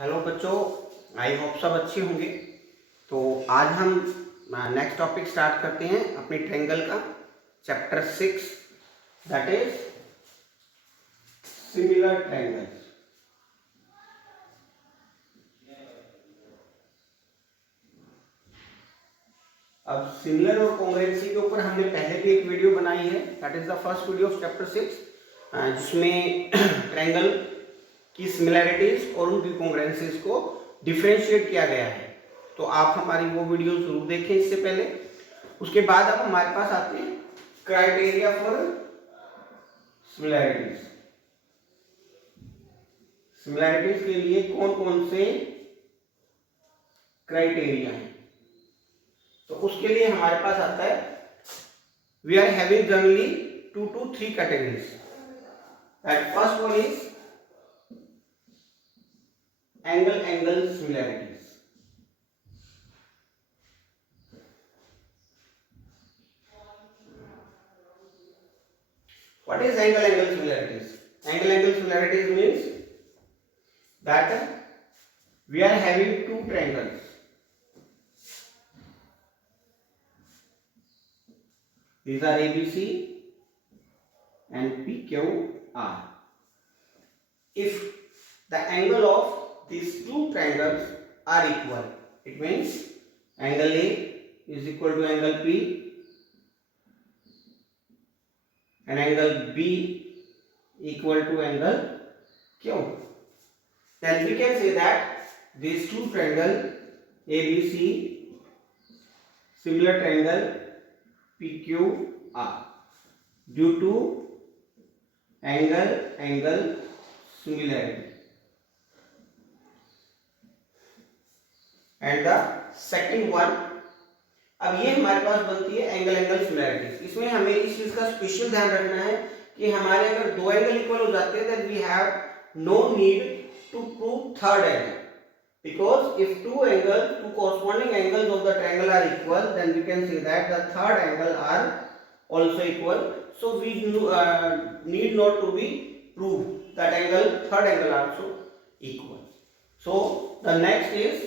हेलो बच्चों, I hope सब अच्छे होंगे। तो आज हम नेक्स्ट टॉपिक स्टार्ट करते हैं अपने ट्रायंगल का, चैप्टर 6, दैट इज सिमिलर ट्रायंगल्स। अब सिमिलर और कॉन्ग्रुएंसी के ऊपर हमने पहले भी एक वीडियो बनाई है, that is the first video of chapter 6, जिसमें ट्रायंगल की सिमिलैरिटीज और उनकी कॉन्ग्रुएंसीज को डिफरेंशिएट किया गया है। तो आप हमारी वो वीडियो जरूर देखें इससे पहले। उसके बाद अब हमारे पास आते हैं क्राइटेरिया फॉर सिमिलैरिटीज। सिमिलैरिटीज के लिए कौन कौन से क्राइटेरिया हैं, तो उसके लिए हमारे पास आता है we are having generally 2 to 3 categories. That first one is angle similarities. What is angle similarities? Angle similarities means that we are having two triangles. These are ABC and PQR. If the angle of these two triangles are equal, it means angle A is equal to angle P and angle B equal to angle Q. Then we can say that these two triangles ABC, similar triangle PQR, due to angle similarity. And the second one, अब ये हमारे पास बनती है angle similarities. इसमें हमें इस चीज का स्पेशल ध्यान रखना है कि हमारे अगर दो एंगल इक्वल हो जाते हैं then we have no need to prove third angle, because if two corresponding angles of the triangle are equal, then we can say that the third angle are also equal, so we need not to be proved that third angle also equal. So the next is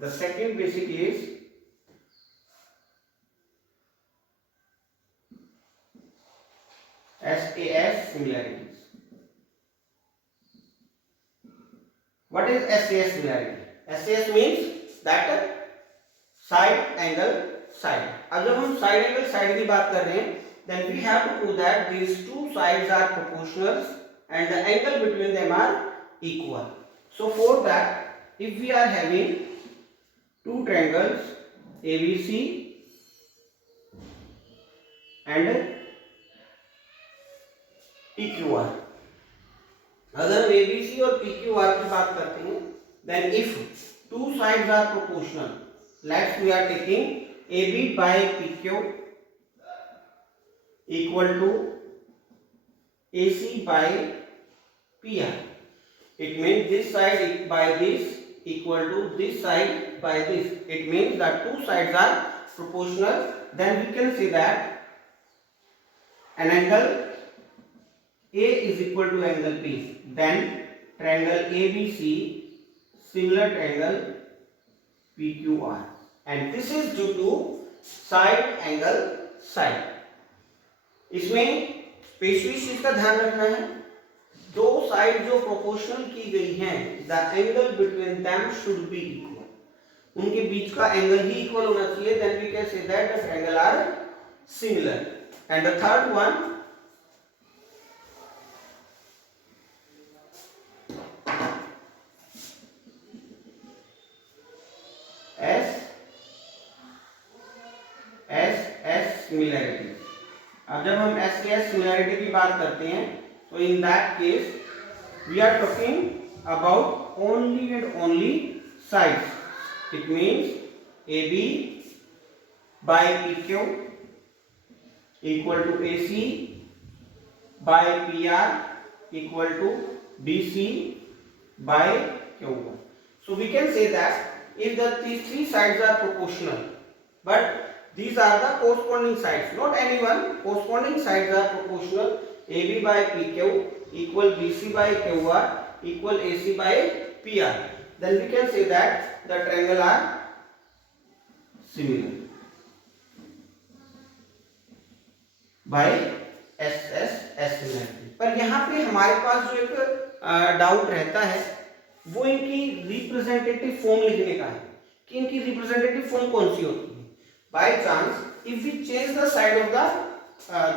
the second basic is SAS similarities. What is SAS similarity? SAS means that side angle side. अब जब हम side angle side की बात कर रहे हैं then we have to prove that these two sides are proportional and the angle between them are equal. So for that, if we are having two triangles ABC and PQR, अगर हम ABC और PQR की बात करते हैं then if two sides are proportional, let's we are taking AB by PQ equal to AC by PR. It means this side by this equal to this side by this. It means that two sides are proportional. Then we can say that an angle A is equal to angle P. Then triangle ABC, similar triangle PQR. And this is due to side angle side. इसमें स्पेशली चीज का ध्यान रखना है, दो साइड जो प्रोपोर्शनल की गई हैं, the angle between them should be equal, उनके बीच का एंगल ही इक्वल होना चाहिए, then we can say that the triangle are similar. And the third one is similarity. अब जब हम एस सिमिलैरिटी की बात करते हैं तो in that case we are talking about only and only sides. It means AB by PQ equal to AC by PR equal to BC by Q1. So we can say that if these three sides are proportional, but These are the corresponding sides, not any one. Corresponding sides are proportional. AB by PQ equal BC by QR equal AC by PR. Then we can say that the triangle are similar by SSS similarity. पर यहाँ पे हमारे पास जो एक डाउट रहता है वो इनकी रिप्रेजेंटेटिव फॉर्म लिखने का है कि इनकी रिप्रेजेंटेटिव फॉर्म कौन सी होती है. By chance if we change the side of the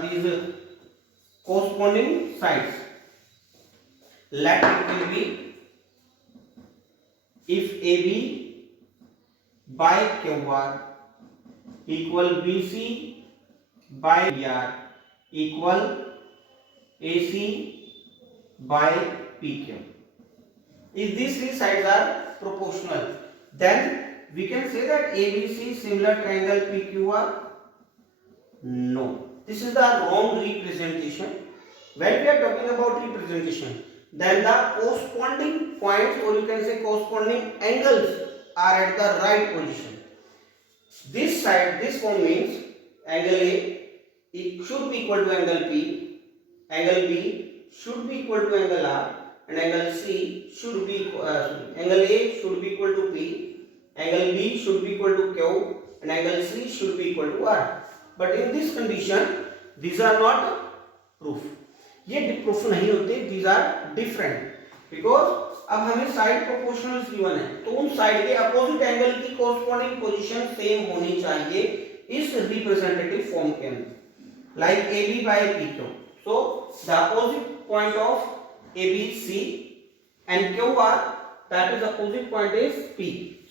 these corresponding sides, let it will be if AB by QR equal BC by PR equal AC by PQ. If these three sides are proportional, then we can say that ABC similar triangle PQR. No, this is the wrong representation. When we are talking about representation, then the corresponding points, or you can say corresponding angles, are at the right position. This side, this form means angle A, it should be equal to angle P, angle B should be equal to angle R, and angle C should be angle A should be equal to P, angle B should be equal to Q, and angle C should be equal to R. But in this condition, these are not proof. ये प्रूफ नहीं होते, these are different. Because अब हमें side proportional given है, तो उन साइड के opposite angle की कोरस्पॉन्डिंग पोजीशन सेम होनी चाहिए इस रिप्रेजेंटेटिव फॉर्म के अंदर. Like AB by PQ. So the opposite point of ABC and QR, that is opposite point is P.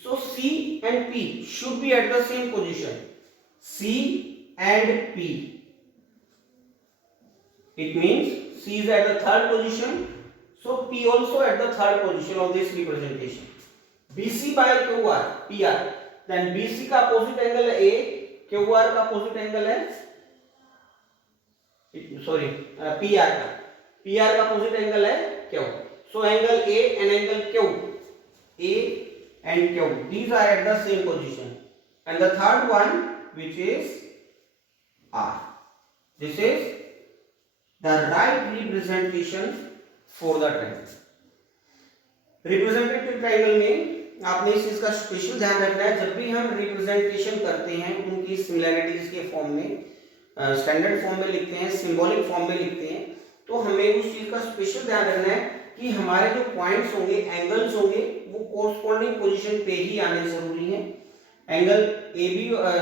So C and P should be at the same position. C and P. It means C is at the third position. So P also at the third position of this representation. BC by QR, PR. Then BC का opposite angle है A, QR का opposite angle है PR का opposite angle है Q. So angle A and angle Q, A and Q, these are at the same position. And the third one, which is R. This is the right representation for the triangle. Representative triangle में आपने इस चीज का स्पेशल ध्यान रखना है, जब भी हम रिप्रेजेंटेशन करते हैं उनकी सिमिलैरिटीज के फॉर्म में, स्टैंडर्ड फॉर्म में लिखते हैं, सिंबॉलिक फॉर्म में लिखते हैं, तो हमें उस चीज का स्पेशल ध्यान रखना है कि हमारे जो पॉइंट्स होंगे, एंगल्स होंगे, वो कोरस्पॉन्डिंग पोजीशन पे ही आने जरूरी है. एंगल AB,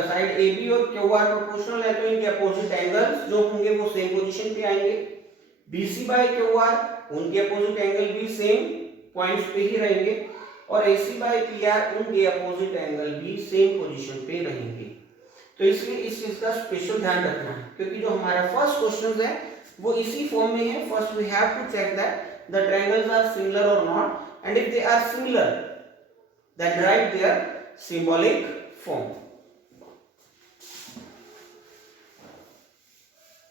साइड AB और QR प्रोपोर्शनल है, तो इनके अपोजिट एंगल्स जो होंगे वो सेम पोजीशन पे आएंगे. BC बाय QR, उनके अपोजिट एंगल भी सेम पॉइंट्स पे ही रहेंगे, और AC बाय PR, उनके अपोजिट एंगल भी सेम पोजीशन पे रहेंगे. तो इसलिए इस चीज का स्पेशल ध्यान रखना है, क्योंकि जो हमारा फर्स्ट क्वेश्चन है वो इसी फॉर्म में है. First we have to check that the triangles are similar और not, and if they are similar then write their symbolic form.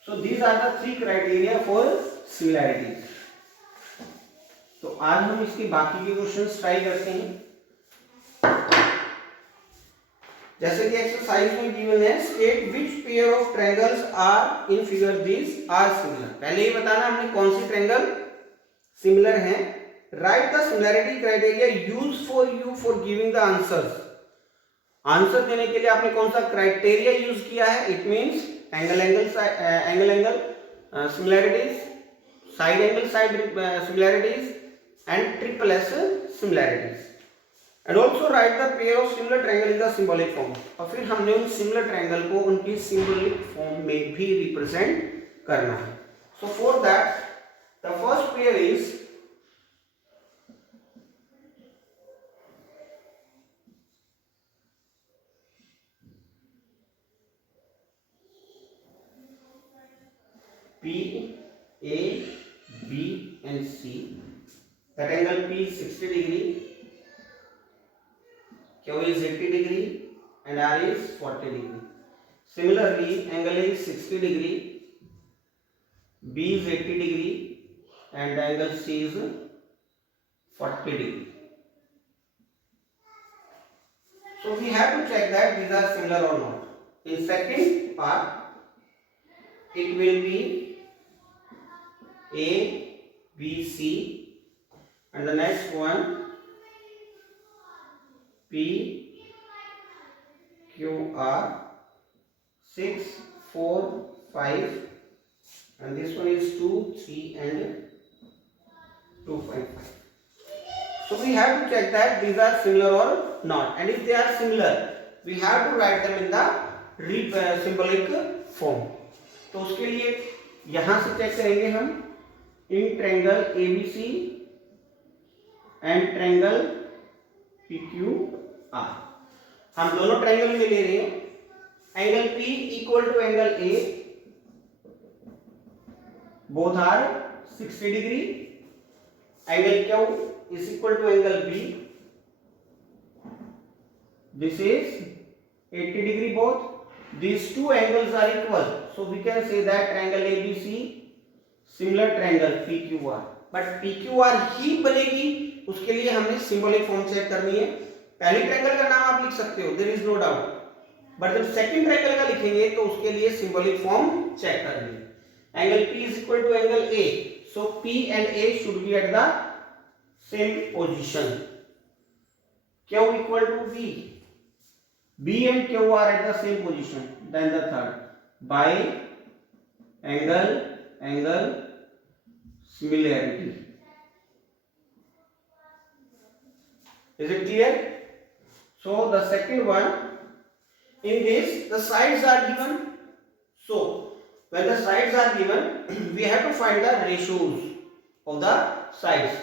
So these are the three criteria for similarity. तो आज हम इसके बाकी के क्वेश्चंस ट्राई करते हैं. जैसे कि एक्सरसाइज में गिवन है, state which pair of triangles are in figure this are similar. पहले ही बताना हमने कौन सी ट्रायंगल सिमिलर हैं. Write the similarity criteria use for you for giving the answers. Answer देने के लिए आपने कौन सा क्राइटेरिया यूज किया है. It means angle similarities, side angle similarities, and triple S similarities. And also write the pair of similar triangle in the symbolic form. और फिर हमने उन सिमिलर ट्रायंगल को उनकी सिंबॉलिक फॉर्म में भी रिप्रेजेंट करना है. So for that, the first pair is P, A, B and C. That angle P is 60 degree, Q is 80 degree and R is 40 degree. Similarly, angle A is 60 degree, B is 80 degree and angle C is 40 degree. So we have to check that these are similar or not. in second part it will be A, B, C, and the next one P, Q, R, 6, 4, 5, and this one is 2, 3, and 2.5. So we have to check that these are similar or not, and if they are similar, we have to write them in the symbolic form. तो उसके लिए यहां से check करेंगे हम in triangle ABC and triangle PQR. हम दोनों triangle में ले रहे हैं. Angle P equal to angle A, both are 60 degree. Angle Q is equal to angle B. This is 80 degree both. These two angles are equal. So we can say that triangle ABC similar triangle PQR. But PQR ही बनेगी उसके लिए हमें symbolic form check करनी है. पहली ट्रायंगल का नाम आप लिख सकते हो, there is no doubt. But जब सेकंड ट्रायंगल का लिखेंगे तो उसके लिए सिंबॉलिक फॉर्म चेक करनी है. Angle P is equal to angle A. So P and A should be at the same position. Q equal to B. B and Q are at the same position. Then the third by angle similarity. Is it clear? So the second one, in this the sides are given. So when the sides are given, we have to find the ratios of the sides.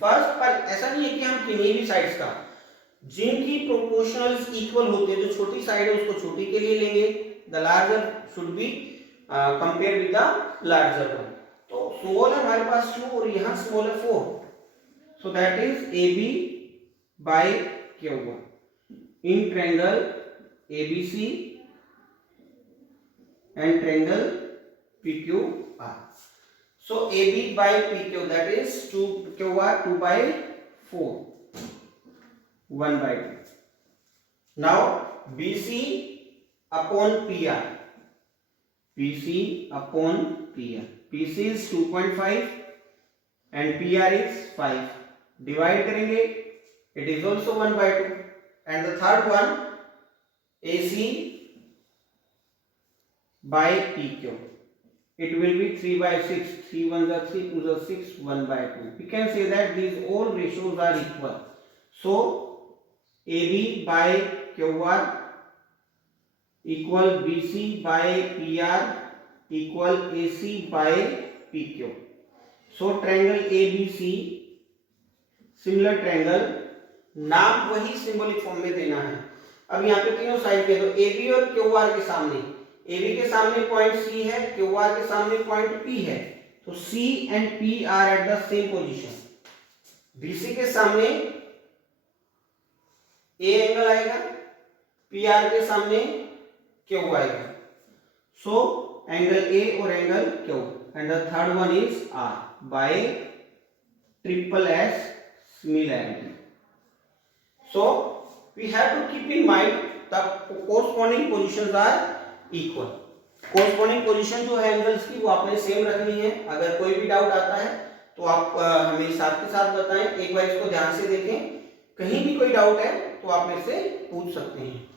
First, पर ऐसा नहीं है कि हम किन्हीं भी साइड्स का जिनकी प्रोपोर्शनल्स इक्वल होते हैं, जो छोटी साइड है उसको छोटी के लिए लेंगे. The larger should be compare with the larger one. तो स्मॉल है हमारे पास 2 और यहाँ स्मॉल है 4. So that is AB by Q1 in triangle ABC and triangle PQR. So AB by PQ, that is 2QR 2 by 4, 1 by 2. Now BC upon PR. BC upon PR. BC is 2.5 and PR is 5. Divide करेंगे, it is also 1 by 2. And the third one AC by PQ, it will be 3 by 6. 3 1 are 3, 2 are 6, 1 by 2. We can say that these all ratios are equal. So AB by QR equal BC by PR equal AC by PQ. So triangle ABC similar triangle, नाम वही symbolic form में देना है. अब यहाँ पे तीनों साइड पे तो AB और QR के सामने, AB के सामने पॉइंट C है, QR के सामने पॉइंट P है, तो C and P are at the same position. BC के सामने A एंगल आएगा, PR के सामने Q आएगा. So एंगल A और angle Q, and the third one is R by triple S similarity. So we have to keep in mind the corresponding positions are equal. Corresponding position जो है एंगल्स की वो आपने सेम रखनी है. अगर कोई भी डाउट आता है तो आप हमें साथ के साथ बताएं. एक बार इसको ध्यान से देखें, कहीं भी कोई डाउट है तो आप मेरे से पूछ सकते हैं.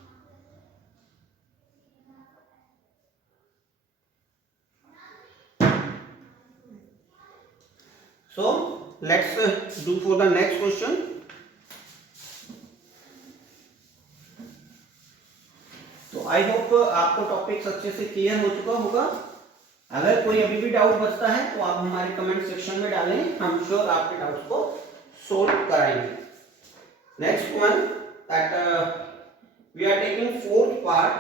So let's do for the next question. तो आई होप आपको टॉपिक्स अच्छे से क्लियर हो चुका होगा. अगर कोई अभी भी डाउट बचता है तो आप हमारे कमेंट सेक्शन में डालें, हम श्योर आपके डाउट्स को सोल्व कराएंगे. Next one that we are taking fourth part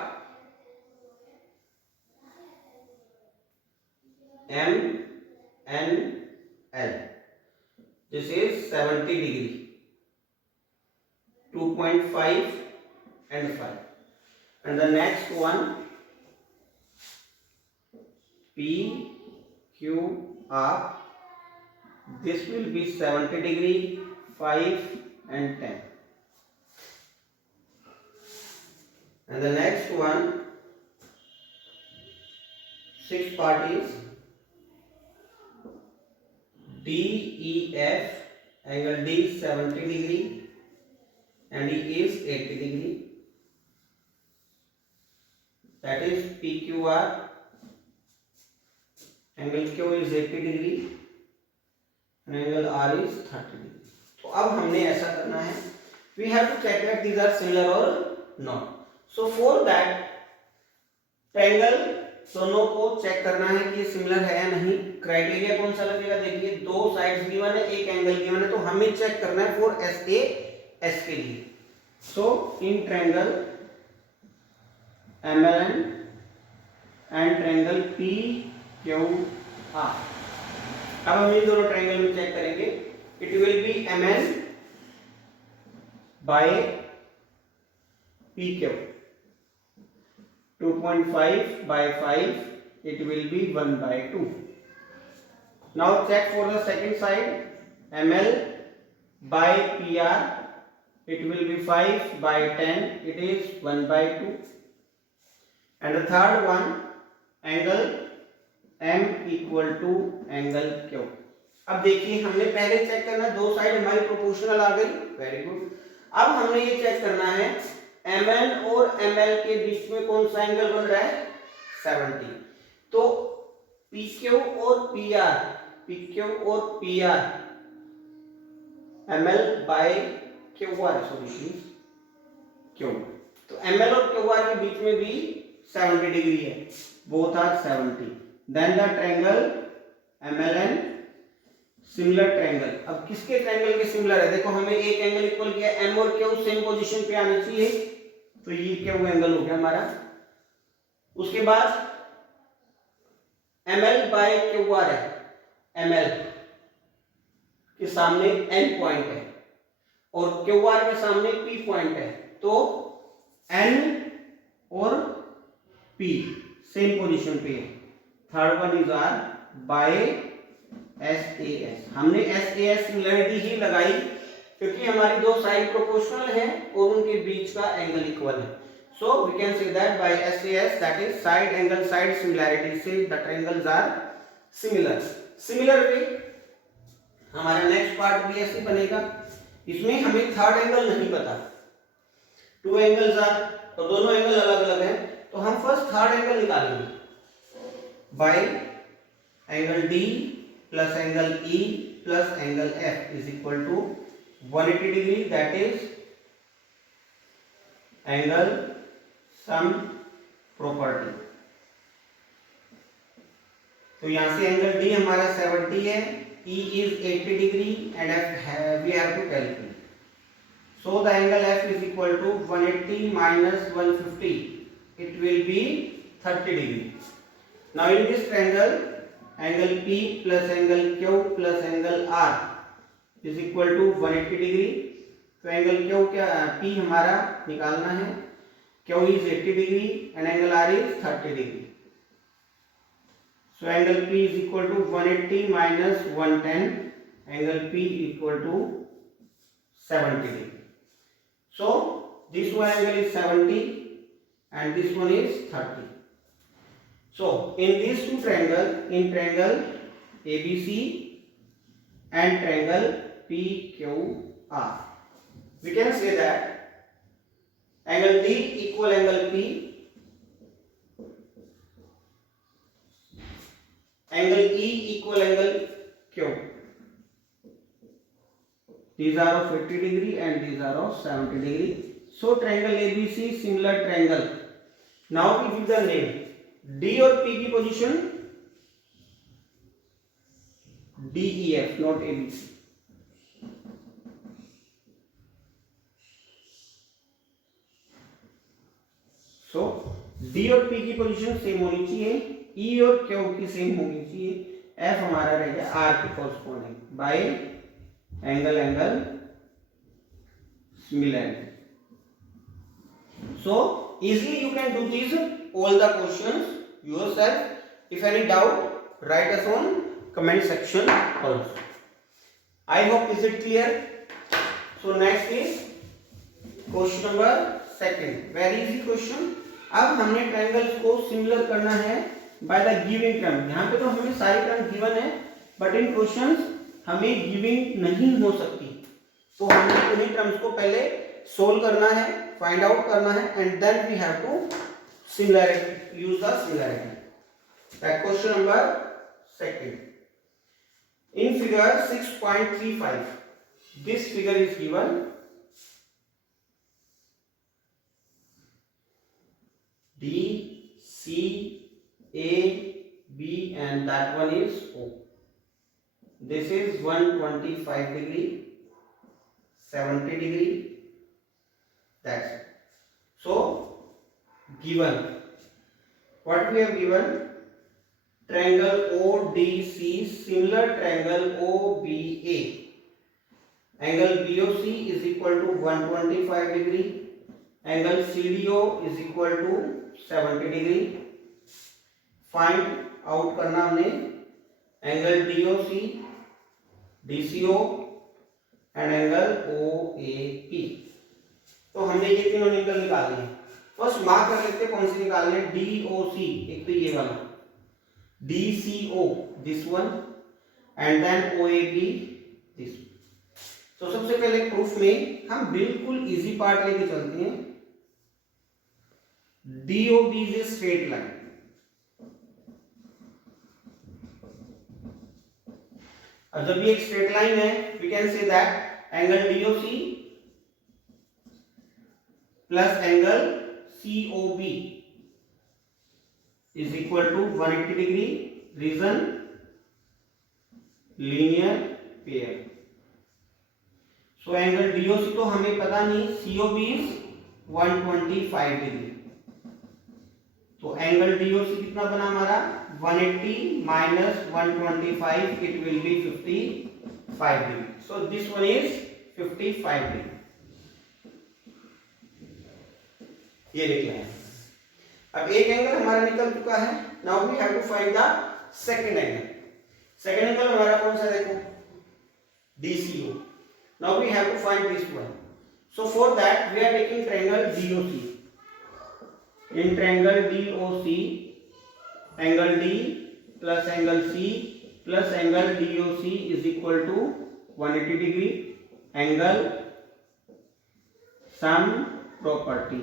MNL. This is 70 degree, 2.5 and 5. And the next one PQR, this will be 70 degree, 5 and 10. And the next one sixth part is DEF. Angle D is 70 degree and E is 80 degree. That is PQR. Angle Q is 80 degree and angle R is 30 degree. तो अब हमने ऐसा करना है, we have to check that these are similar or not. So for that triangle दोनों को चेक करना है कि ये सिमिलर है या नहीं. क्राइटेरिया कौन सा लगेगा? देखिए, दो साइड्स गिवन है, एक एंगल गिवन है, तो हमें चेक करना है फॉर SAS के लिए. So in triangle MLN and triangle PQR. अब हम इन दोनों ट्रायंगल में चेक करेंगे. It will be MN by PQ. 2.5 by 5, it will be 1 by 2. Now check for the second side, ML by PR, it will be 5 by 10, it is 1 by 2. And the third one, angle M equal to angle Q. अब देखिए, हमने पहले चेक करना, दो साइड हमारी प्रोपोर्शनल आ गई, very good. अब हमने ये चेक करना है MN और ML के बीच में कौन सा एंगल बन रहा है? 70. तो PQ और PR ML by QR, sorry Q. तो ML और QR के बीच में भी 70 डिग्री है, both are 70. Then the triangle MLN similar triangle. अब किसके ट्रायंगल के सिमिलर है? देखो, हमें एक एंगल इक्वल किया, M और Q सेम पोजीशन पे आनी चाहिए, तो ये क्या वो एंगल हो गया हमारा. उसके बाद ML बाय QR है, ML के सामने N पॉइंट है और QR के सामने P पॉइंट है, तो N और P सेम पोजीशन पे है. Third one is are by SAS. हमने SAS सिमिलरिटी ही लगाई क्योंकि हमारी दो साइड प्रोपोर्शनल है और उनके बीच का एंगल इक्वल है. So we can say that by SAS, that is side angle side similarity से the triangles are similar. Similar way हमारा नेक्स्ट पार्ट भी ऐसे बनेगा. इसमें हमें थर्ड एंगल नहीं पता, टू एंगल्स आर, तो दोनों एंगल अलग अलग हैं, तो हम फर्स्ट थर्ड एंगल निकालेंगे by angle D plus angle E plus angle F is equal to 180 degree. That is angle sum property. तो यहां से एंगल D हमारा 70 है, E is 80 degree and F we have to calculate. So the angle F is equal to 180 minus 150. It will be 30 degree. Now in this triangle, angle P plus angle Q plus angle R is equal to 180 degree. तो angle Q क्या P हमारा निकालना है, Q is 80 degree and angle R is 30 degree. So angle P is equal to 180 minus 110. Angle P equal to 70 degree. So this one angle is 70 and this one is 30. So in these two triangles, in triangle ABC and triangle PQR, we can say that angle D equal angle P, angle E equal angle Q. These are of 80 degree and these are of 70 degree. So triangle ABC similar triangle. Now we give the name. D और P की position DEF, not ABC. So D और P की position same होनी चाहिए, E और Q की सेम होनी चाहिए, F हमारा रहेगा R के corresponding bye angle similarity. So easily you can do these all the questions yourself. If any doubt, write us on comment section also. I hope is it clear. So next is question number second. Very easy question. अब हमने ट्रायंगल्स को सिमिलर करना है by the giving term. यहाँ पे तो हमें सारी टर्म गिवन है, बट इन क्वेश्चंस हमें गिविंग नहीं हो सकती, तो हमें उन्हीं टर्म्स को पहले सोल्व करना है, फाइंड आउट करना है, and then we have to similarity, use the similarity. Question number second, in figure 6.35 this figure is given, D, C, A, B and that one is O. This is 125 degree, 70 degree, that's it. So given, what we have given, triangle ODC similar triangle OBA, angle BOC is equal to 125 degree, angle CDO is equal to 70 degree. Find out करना हमने angle DOC, DCO and angle OAP। तो हमने ये तीनों एंगल निकाले हैं। First mark कर लेते हैं कौन सी निकालने हैं। DOC, एक तो ये वाला, DCO this one and then OAP this. तो सबसे पहले प्रूफ में हम बिल्कुल इजी पार्ट लेके चलते हैं। DOB is a straight line, अब जब ये एक स्ट्रेट लाइन है we can say that angle DOC plus angle COB is equal to 180 degree, reason linear pair. So angle DOC तो हमें पता नहीं, COB is 125 degree, तो एंगल DOC कितना बना हमारा 180 minus 125, it will be 55 degree. So this one is 55 degree, ये निकला है। अब एक एंगल हमारा निकल चुका है, now we have to find the second angle. Second angle हमारा कौन सा देखो, DCO। Now we have to find this one. So for that we are taking triangle DOC। In triangle DOC angle D plus angle C plus angle DOC is equal to 180 degree, angle sum property.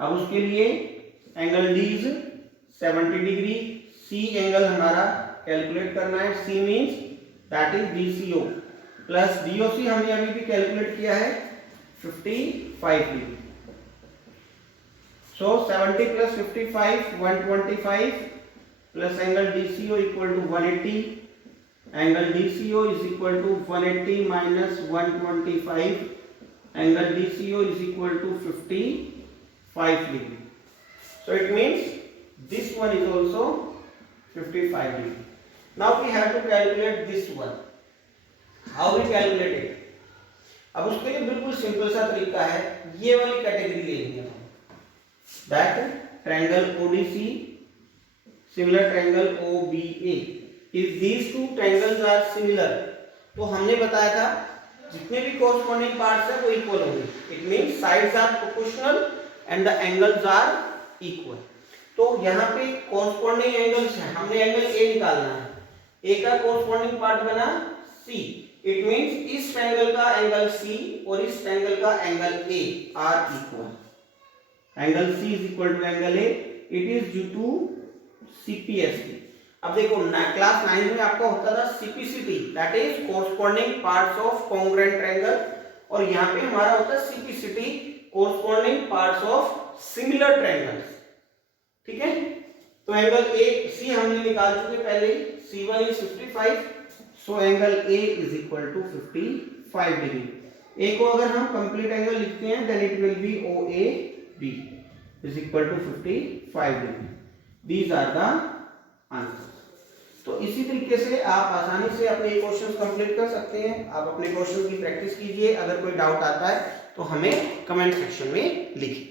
अब उसके लिए angle D is 70 degree, C angle हमारा calculate करना है, C means that is DCO plus DOC हमने अभी भी calculate किया है 55 degree. So 70 plus 55 125 plus angle DCO equal to 180, angle DCO is equal to 180 minus 125, angle DCO is equal to 55 degree. So it means this one is also 55 degree. Now we have to calculate this one. How we calculate it? अब उसके लिए बिल्कुल सिंपल सा तरीका है, ये वाली कैटेगरी लेनी है। That triangle ODC similar triangle OBA. If these two triangles are similar, तो हमने बताया था जितने भी corresponding parts है वो equal होंगे. It means sides are proportional and the angles are equal. तो यहाँ पे corresponding angles है, हमने एंगल A निकालना है, A का corresponding part बना C. It means इस ट्रायंगल का एंगल C और इस ट्रायंगल का angle A are equal. Angle C is equal to angle A. It is due to CPST. अब देखो क्लास 9 में आपका होता था CPCT, that is corresponding parts of congruent triangle, और यहाँ पे हमारा होता है CPCT, corresponding parts of similar triangles. ठीक है, तो एंगल A C हमने निकाल चुके पहले, C1 is 55, so angle A is equal to 55 degree. A को अगर हम कंप्लीट एंगल लिखते हैं then it will be OAB is equal to 55 degree. These are the answers. तो इसी तरीके से आप आसानी से अपने क्वेश्चंस कंप्लीट कर सकते हैं। आप अपने क्वेश्चन की प्रैक्टिस कीजिए, अगर कोई डाउट आता है तो हमें कमेंट सेक्शन में लिखिए।